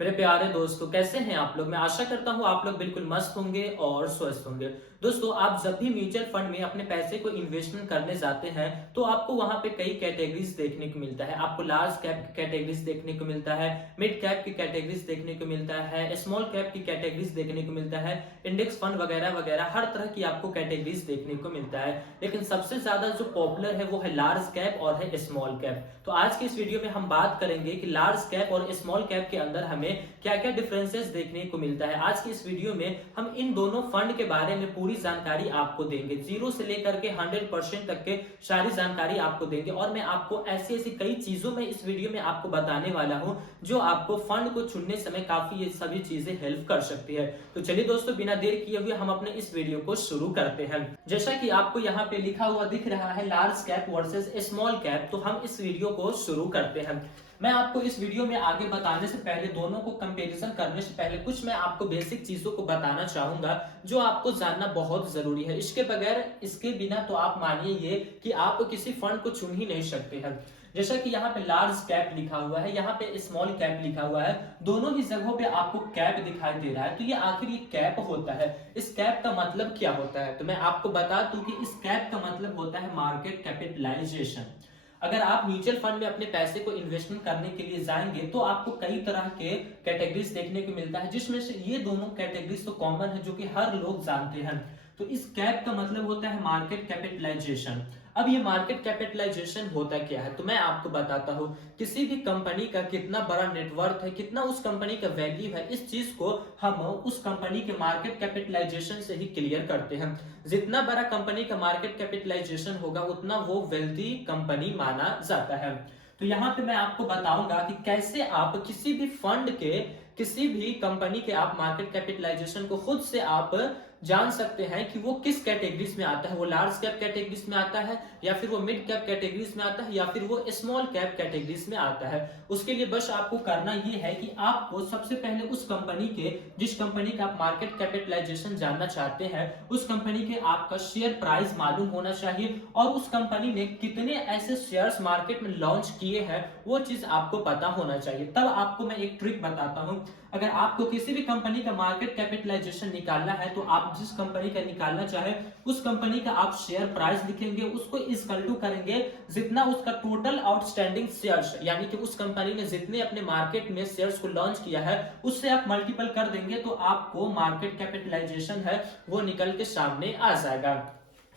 मेरे प्यारे दोस्तों, कैसे हैं आप लोग। मैं आशा करता हूं आप लोग बिल्कुल मस्त होंगे और स्वस्थ होंगे। दोस्तों, आप जब भी म्यूचुअल फंड में अपने पैसे को इन्वेस्टमेंट करने जाते हैं तो आपको वहां पे कई कैटेगरीज देखने को मिलता है। आपको लार्ज कैप की कैटेगरीज देखने को मिलता है, मिड कैप की कैटेगरीज देखने को मिलता है, स्मॉल कैप की कैटेगरीज देखने को मिलता है, इंडेक्स फंड वगैरह वगैरह हर तरह की आपको कैटेगरीज देखने को मिलता है। लेकिन सबसे ज्यादा जो पॉपुलर है वो है लार्ज कैप और है स्मॉल कैप। तो आज की इस वीडियो में हम बात करेंगे कि लार्ज कैप और स्मॉल कैप के अंदर हमें क्या क्या डिफरेंसेस देखने को मिलता है। आज की इस वीडियो में हम इन दोनों फंड के बारे में पूरी जानकारी आपको देंगे, जीरो से लेकर के 100% तक के सारी जानकारी आपको देंगे। और मैं आपको ऐसी ऐसी कई चीजों में इस वीडियो में आपको बताने वाला हूं जो आपको फंड को चुनने समय काफी ये सभी चीजें हेल्प कर सकती है। तो चलिए दोस्तों, बिना देर किए हुए हम अपने इस वीडियो को शुरू करते हैं। जैसा कि आपको यहाँ पे लिखा हुआ दिख रहा है large cap versus small cap, तो हम इस वीडियो को शुरू करते हैं। मैं आपको इस वीडियो में आगे बताने से पहले, दोनों को कंपैरिजन करने से पहले कुछ मैं आपको बेसिक चीजों को बताना चाहूंगा जो आपको जानना बहुत जरूरी है। इसके बगैर, इसके बिना तो आप मानिए ये कि आप किसी फंड को चुन ही नहीं सकते हैं। जैसा कि यहाँ पे लार्ज कैप लिखा हुआ है, यहाँ पे स्मॉल कैप लिखा हुआ है, दोनों ही जगहों पे आपको कैप दिखाई दे रहा है। तो ये आखिर ये कैप होता है, इस कैप का मतलब क्या होता है? तो मैं आपको बता दूं कि इस कैप का मतलब होता है मार्केट कैपिटलाइजेशन। अगर आप म्यूचुअल फंड में अपने पैसे को इन्वेस्टमेंट करने के लिए जाएंगे तो आपको कई तरह के कैटेगरीज देखने को मिलता है, जिसमें से ये दोनों कैटेगरीज तो कॉमन है जो कि हर लोग जानते हैं। तो इस कैप का मतलब होता है मार्केट कैपिटलाइजेशन। अब ये मार्केट कैपिटलाइजेशन होता क्या है तो मैं आपको बताता हूँ। किसी भी कंपनी का कितना बड़ा नेटवर्थ है, कितना उस कंपनी का वैल्यू है, इस चीज को हम उस कंपनी के मार्केट कैपिटलाइजेशन से ही क्लियर करते हैं। जितना बड़ा कंपनी का मार्केट कैपिटलाइजेशन होगा उतना वो वेल्दी कंपनी माना जाता है। तो यहाँ पे मैं आपको बताऊंगा कि कैसे आप किसी भी फंड के, किसी भी कंपनी के आप मार्केट कैपिटलाइजेशन को खुद से आप जान सकते हैं कि वो किस कैटेगरीज में आता है। वो लार्ज कैप कैटेगरीज में आता है, या फिर वो मिड कैप कैटेगरीज में आता है, या फिर वो स्मॉल कैप कैटेगरीज में आता है। उसके लिए बस आपको करना ये है कि आपको सबसे पहले उस कंपनी के, जिस कंपनी का आप मार्केट कैपिटलाइजेशन जानना चाहते हैं, उस कंपनी के आपका शेयर प्राइस मालूम होना चाहिए और उस कंपनी ने कितने ऐसे शेयर्स मार्केट में लॉन्च किए हैं वो चीज आपको पता होना चाहिए। तब आपको मैं एक ट्रिक बताता हूं। अगर आपको किसी भी कंपनी का मार्केट कैपिटलाइजेशन निकालना है तो आप जिस कंपनी का निकालना चाहे उस कंपनी का आप शेयर प्राइस लिखेंगे, उसको इज इक्वल टू करेंगे जितना उसका टोटल आउटस्टैंडिंग शेयर्स, यानी कि उस कंपनी ने जितने अपने मार्केट में शेयर्स को लॉन्च किया है उससे आप मल्टीपल कर देंगे तो आपको मार्केट कैपिटलाइजेशन है वो निकल के सामने आ जाएगा।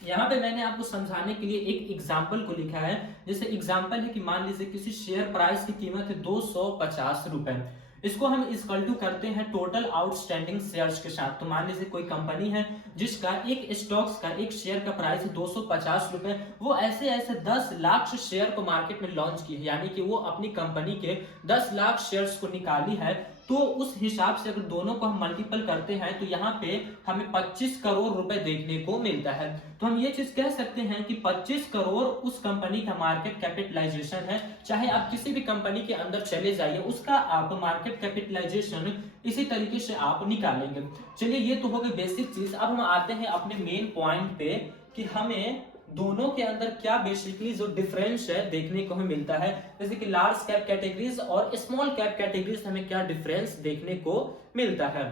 यहाँ पे मैंने आपको समझाने के लिए एक एग्जाम्पल को लिखा है। जैसे एग्जाम्पल है कि मान लीजिए किसी शेयर प्राइस की कीमत है 250 रुपए, इसको हम इक्वल टू करते हैं टोटल आउटस्टैंडिंग शेयर्स के साथ। तो मान लीजिए कोई कंपनी है जिसका एक स्टॉक्स का, एक शेयर का प्राइस है 250 रुपए, वो ऐसे ऐसे 10 लाख शेयर को मार्केट में लॉन्च की है, यानी कि वो अपनी कंपनी के 10 लाख शेयर्स को निकाली है। तो उस हिसाब से अगर दोनों को हम मल्टीपल करते हैं तो यहाँ पे हमें 25 करोड़ रुपए देखने को मिलता है। तो हम ये चीज कह सकते हैं कि 25 करोड़ उस कंपनी का मार्केट कैपिटलाइजेशन है। चाहे आप किसी भी कंपनी के अंदर चले जाइए, उसका आप मार्केट कैपिटलाइजेशन इसी तरीके से आप निकालेंगे। चलिए, ये तो हो गई बेसिक चीज। अब हम आते हैं अपने मेन पॉइंट पे कि हमें दोनों के अंदर क्या बेसिकली जो डिफरेंस है देखने को हमें मिलता है। जैसे कि लार्ज कैप कैटेगरीज और स्मॉल कैप कैटेगरीज हमें क्या डिफरेंस देखने को मिलता है।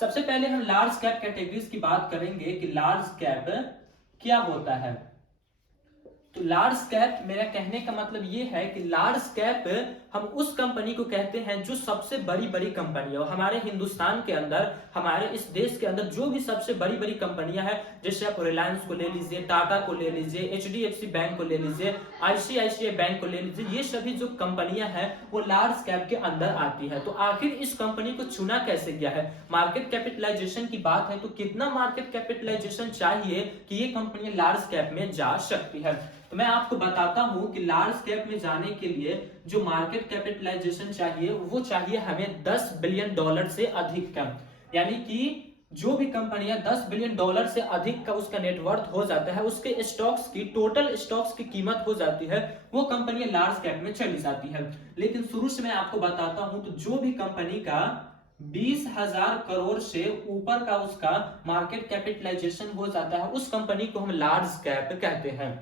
सबसे पहले हम लार्ज कैप कैटेगरीज की बात करेंगे कि लार्ज कैप क्या होता है। तो लार्ज कैप, मेरा कहने का मतलब ये है कि लार्ज कैप हम उस कंपनी को कहते हैं जो सबसे बड़ी बड़ी कंपनी है। हमारे हिंदुस्तान के अंदर, हमारे इस देश के अंदर जो भी सबसे बड़ी बड़ी कंपनियां हैं, जैसे आप रिलायंस को ले लीजिए, टाटा को ले लीजिए, एचडीएफसी बैंक को ले लीजिए, आईसीआईसीआई बैंक को ले लीजिए, ये सभी जो कंपनियां हैं वो लार्ज कैप के अंदर आती है। तो आखिर इस कंपनी को चुना कैसे गया है? मार्केट कैपिटलाइजेशन की बात है तो कितना मार्केट कैपिटलाइजेशन चाहिए कि ये कंपनी लार्ज कैप में जा सकती है? तो मैं आपको बताता हूं कि लार्ज कैप में जाने के लिए जो मार्केट कैपिटलाइजेशन चाहिए वो चाहिए हमें 10 बिलियन डॉलर से अधिक का। यानी कि जो भी कंपनियां 10 बिलियन डॉलर से अधिक का उसका नेटवर्थ हो जाता है, उसके स्टॉक्स की, टोटल स्टॉक्स की कीमत हो जाती है, वो कंपनियां लार्ज कैप में चली जाती है। लेकिन शुरू से मैं आपको बताता हूं, तो जो भी कंपनी का 20,000 करोड़ से ऊपर का उसका मार्केट कैपिटलाइजेशन हो जाता है उस कंपनी को हम लार्ज कैप कहते हैं।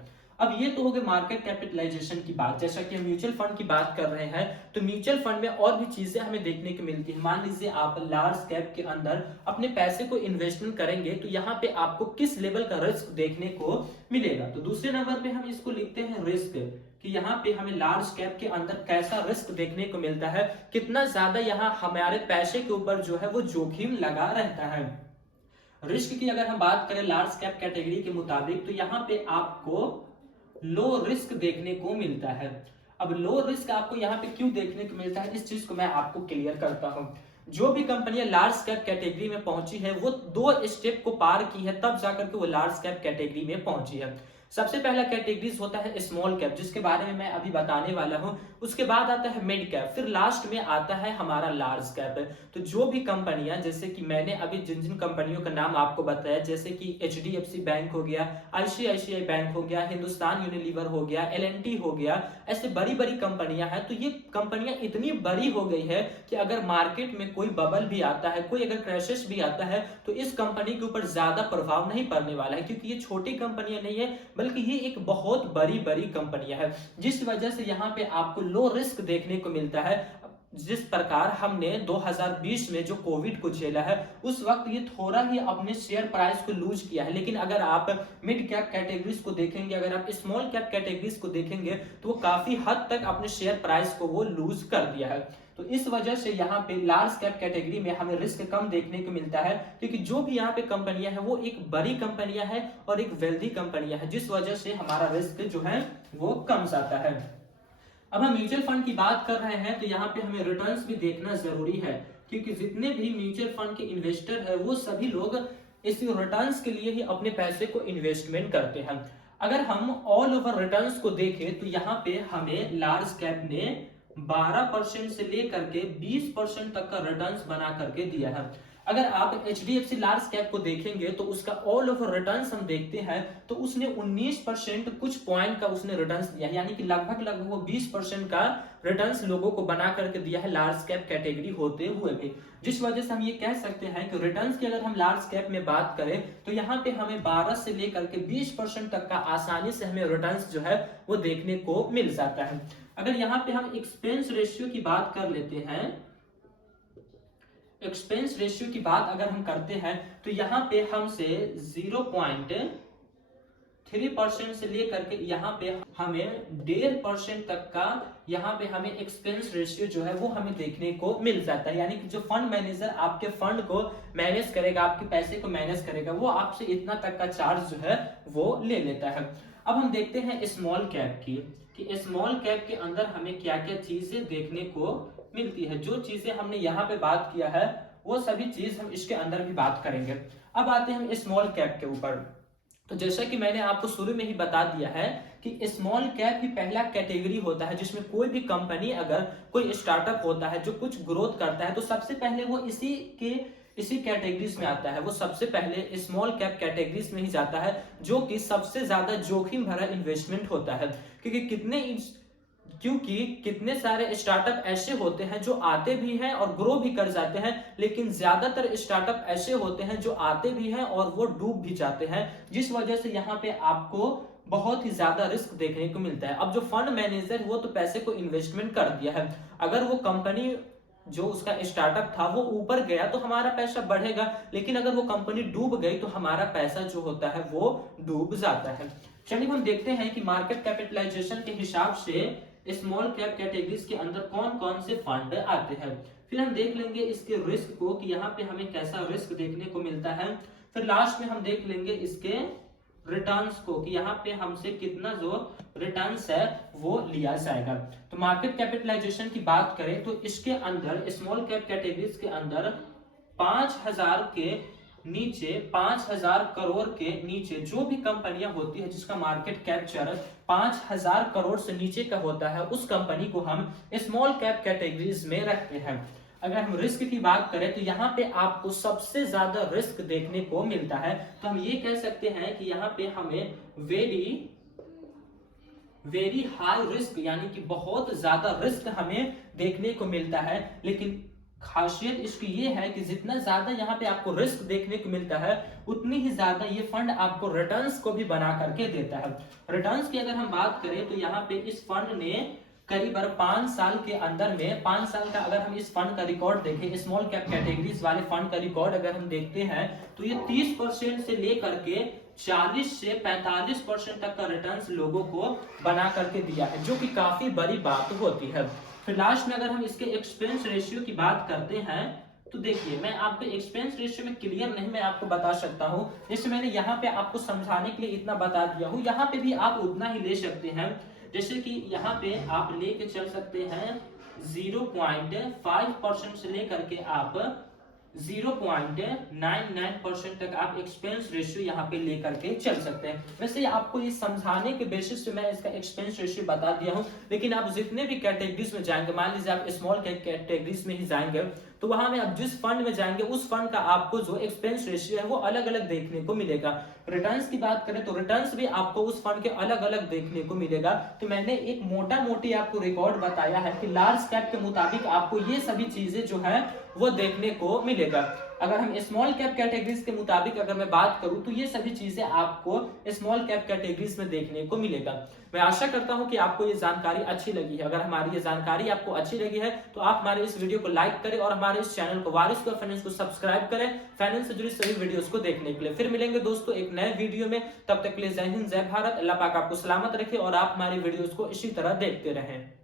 अब ये तो हो गई मार्केट कैपिटलाइजेशन की बात। जैसा कि हम म्यूचुअल फंड की बात कर रहे हैं, तो म्यूचुअल फंड में और भी चीजें हमें देखने को मिलती है। मान लीजिए आप लार्ज कैप के अंदर अपने पैसे को इन्वेस्टमेंट करेंगे, तो यहाँ पे आपको किस लेवल का रिस्क देखने को मिलेगा। तो दूसरे नंबर पे हम इसको लिखते हैं रिस्क, कि यहाँ पे हमें लार्ज कैप के अंदर कैसा रिस्क देखने को मिलता है, कितना ज्यादा यहाँ हमारे पैसे के ऊपर जो है वो जोखिम लगा रहता है। रिस्क की अगर हम बात करें लार्ज कैप कैटेगरी के मुताबिक, तो यहाँ पे आपको लो रिस्क देखने को मिलता है। अब लो रिस्क आपको यहाँ पे क्यों देखने को मिलता है, इस चीज को मैं आपको क्लियर करता हूं। जो भी कंपनियां लार्ज कैप कैटेगरी में पहुंची है, वो 2 स्टेप को पार की है, तब जाकर के वो लार्ज कैप कैटेगरी में पहुंची है। सबसे पहला कैटेगरीज होता है स्मॉल कैप, जिसके बारे में मैं अभी बताने वाला हूं। उसके बाद आता है मिड कैप, फिर लास्ट में आता है हमारा लार्ज कैप। तो जो भी कंपनियां, जैसे कि मैंने अभी जिन जिन कंपनियों का नाम आपको बताया, जैसे कि HDFC बैंक हो गया, ICICI बैंक हो गया, हिंदुस्तान यूनिलीवर हो गया, L&T हो गया, ऐसे बड़ी बड़ी कंपनियां हैं। तो ये कंपनियां इतनी बड़ी हो गई है कि अगर मार्केट में कोई बबल भी आता है, कोई अगर क्रैशेस भी आता है, तो इस कंपनी के ऊपर ज्यादा प्रभाव नहीं पड़ने वाला है, क्योंकि ये छोटी कंपनियां नहीं है, बल्कि ये एक बहुत बड़ी बड़ी कंपनियां है, जिस वजह से यहाँ पे आपको लो रिस्क देखने को मिलता है। जिस प्रकार हमने 2020 में जो कोविड को झेला है, उस वक्त ये थोड़ा ही अपने शेयर प्राइस को लूज किया है, लेकिन अगर आप मिड कैप कैटेगरीज को देखेंगे, अगर आप स्मॉल कैप कैटेगरीज को देखेंगे, तो वो काफी हद तक अपने शेयर प्राइस को वो लूज कर दिया है। तो इस वजह से यहाँ पे लार्ज कैप कैटेगरी में हमें रिस्क कम देखने को मिलता है, क्योंकि जो भी यहाँ पे कंपनियां हैं वो एक बड़ी कंपनियां हैं और एक वेल्दी कंपनियां हैं, जिस वजह से हमारा रिस्क जो है वो कम जाता है। अब हम म्यूचुअल फंड की बात कर रहे हैं, तो यहाँ पे हमें रिटर्न्स भी देखना जरूरी है, क्योंकि जितने भी म्यूचुअल फंड के इन्वेस्टर है, वो सभी लोग इस रिटर्न्स के लिए ही अपने पैसे को इन्वेस्टमेंट करते हैं। अगर हम ऑल ओवर रिटर्न्स को देखें, तो यहाँ पे हमें लार्ज कैप ने 12% से लेकर के 20% तक का रिटर्न्स बना करके दिया है। अगर आप HDFC लार्ज कैप को देखेंगे, तो उसका ऑल ओवर रिटर्न्स हम देखते हैं, तो उसने 19% कुछ पॉइंट का उसने रिटर्न्स दिया है, यानी कि लगभग वो 20% का रिटर्न्स लोगों को बना करके दिया है लार्ज कैप कैटेगरी होते हुए भी। जिस वजह से हम ये कह सकते हैं कि रिटर्न्स की अगर हम लार्ज कैप में बात करें, तो यहाँ पे हमें 12 से लेकर के 20% तक का आसानी से हमें रिटर्न्स जो है वो देखने को मिल जाता है। अगर यहाँ पे हम एक्सपेंस रेशियो की बात कर लेते हैं, एक्सपेंस रेशियो की बात अगर हम करते हैं, तो यहाँ पे हमसे 0.3% से लेकर के यहाँ पे हमें 1.5% तक का यहाँ पे हमें एक्सपेंस रेशियो जो है वो हमें देखने को मिल जाता है। यानी कि जो फंड मैनेजर आपके फंड को मैनेज करेगा, आपके पैसे को मैनेज करेगा, वो आपसे इतना तक का चार्ज जो है वो ले लेता है। अब हम देखते हैं स्मॉल कैप की, कि स्मॉल कैप के अंदर हमें क्या क्या चीजें देखने को मिलती है। जो चीजें हमने यहाँ पे बात किया है, वो सभी चीज हम इसके अंदर भी बात करेंगे। अब आते हैं हम स्मॉल कैप के ऊपर। तो जैसा कि मैंने आपको शुरू में ही बता दिया है कि स्मॉल कैप ही पहला कैटेगरी होता है, जिसमें कोई भी कंपनी, अगर कोई स्टार्टअप होता है जो कुछ ग्रोथ करता है, तो सबसे पहले वो इसी कैटेगरीज में आता है। वो सबसे पहले स्मॉल कैप कैटेगरीज में ही जाता है, जो कि सबसे ज्यादा जोखिम भरा इन्वेस्टमेंट होता है, क्योंकि कितने सारे स्टार्टअप ऐसे होते हैं जो आते भी हैं और ग्रो भी कर जाते हैं, लेकिन ज्यादातर स्टार्टअप ऐसे होते हैं जो आते भी हैं और वो डूब भी जाते हैं, जिस वजह से यहाँ पे आपको बहुत ही ज्यादा रिस्क देखने को मिलता है। अब जो फंड मैनेजर, वो तो पैसे को इन्वेस्टमेंट कर दिया है, अगर वो कंपनी जो उसका स्टार्टअप था वो ऊपर गया तो हमारा पैसा बढ़ेगा, लेकिन अगर वो कंपनी डूब गई तो हमारा पैसा जो होता है वो डूब जाता है। चलिए हम देखते हैं कि मार्केट कैपिटलाइजेशन के हिसाब से स्मॉल कैप कैटेगरीज के अंदर कौन कौन से फंड आते हैं। फिर हम देख लेंगे इसके रिस्क को, कि यहाँ पे हमें कैसा रिस्क देखने को मिलता है। फिर लास्ट में हम देख लेंगे इसके रिटर्न्स को, कि यहाँ पे हमसे कितना जो रिटर्न्स है वो लिया जाएगा। तो मार्केट कैपिटलाइजेशन की बात करें, तो इसके अंदर स्मॉल कैप कैटेगरीज के अंदर 5000 के नीचे, 5000 करोड़ के नीचे जो भी कंपनियां होती है जिसका मार्केट कैप्चर 5000 करोड़ से नीचे का होता है, उस कंपनी को हम स्मॉल कैप कैटेगरीज में रखते हैं। अगर हम रिस्क की बात करें, तो यहाँ पे आपको सबसे ज्यादा रिस्क देखने को मिलता है। तो हम ये कह सकते हैं कि यहाँ पे हमें वेरी हाई रिस्क, यानी कि बहुत ज्यादा रिस्क हमें देखने को मिलता है। लेकिन खासियत इसकी ये है कि जितना ज्यादा यहाँ पे आपको रिस्क देखने को मिलता है, उतनी ही ज्यादा ये फंड आपको रिटर्न्स को भी बना करके देता है। रिटर्न्स की अगर हम बात करें तो यहाँ पे इस फंड ने करीब 5 साल के अंदर में, 5 साल का अगर हम इस फंड का रिकॉर्ड देखें, स्मॉल कैप कैटेगरीज वाले फंड का रिकॉर्ड अगर हम देखते हैं, तो ये 30% से लेकर के 40 से 45% तक का रिटर्न्स लोगों को बना करके दिया है, जो कि काफी बड़ी बात होती है। फिर लास्ट में अगर हम इसके एक्सपेंस रेशियो की बात करते हैं, तो देखिए मैं आपको एक्सपेंस रेशियो में क्लियर नहीं मैं आपको बता सकता हूं, जैसे मैंने यहाँ पे आपको समझाने के लिए इतना बता दिया हूं, यहाँ पे भी आप उतना ही ले सकते हैं। जैसे कि यहाँ पे आप लेके चल सकते हैं 0.5% से लेकर के आप 0.99% तक आप एक्सपेंस रेशियो यहाँ पे लेकर के चल सकते हैं। वैसे आपको ये समझाने के बेसिस पे मैं इसका एक्सपेंस रेशियो बता दिया हूँ, लेकिन आप जितने भी कैटेगरीज में जाएंगे, मान लीजिए आप स्मॉल कैटेगरीज में ही जाएंगे, तो वहां में आप जिस फंड में जाएंगे उस फंड का आपको जो एक्सपेंस रेशियो है वो अलग अलग देखने को मिलेगा। रिटर्न्स की बात करें तो रिटर्न्स भी आपको उस फंड के अलग अलग देखने को मिलेगा। तो मैंने एक मोटा मोटी आपको रिकॉर्ड बताया है कि लार्ज कैप के मुताबिक आपको ये सभी चीजें जो है वो देखने को मिलेगा। अगर हम स्मॉल कैप कैटेगरीज के मुताबिक अगर मैं बात करूं तो ये सभी चीजें आपको स्मॉल कैप कैटेगरीज में देखने को मिलेगा। मैं आशा करता हूं कि आपको ये जानकारी अच्छी लगी है। अगर हमारी ये जानकारी आपको अच्छी लगी है तो आप हमारे इस वीडियो को लाइक करें और हमारे इस चैनल को वारिस फाइनेंस को सब्सक्राइब करें, फाइनेंस से जुड़ी सभी वीडियोस को देखने के लिए। फिर मिलेंगे दोस्तों एक नए वीडियो में, तब तक के लिए जय हिंद जय भारत। अल्लाह पाक आपको सलामत रखे और आप हमारी वीडियोस को इसी तरह देखते रहें।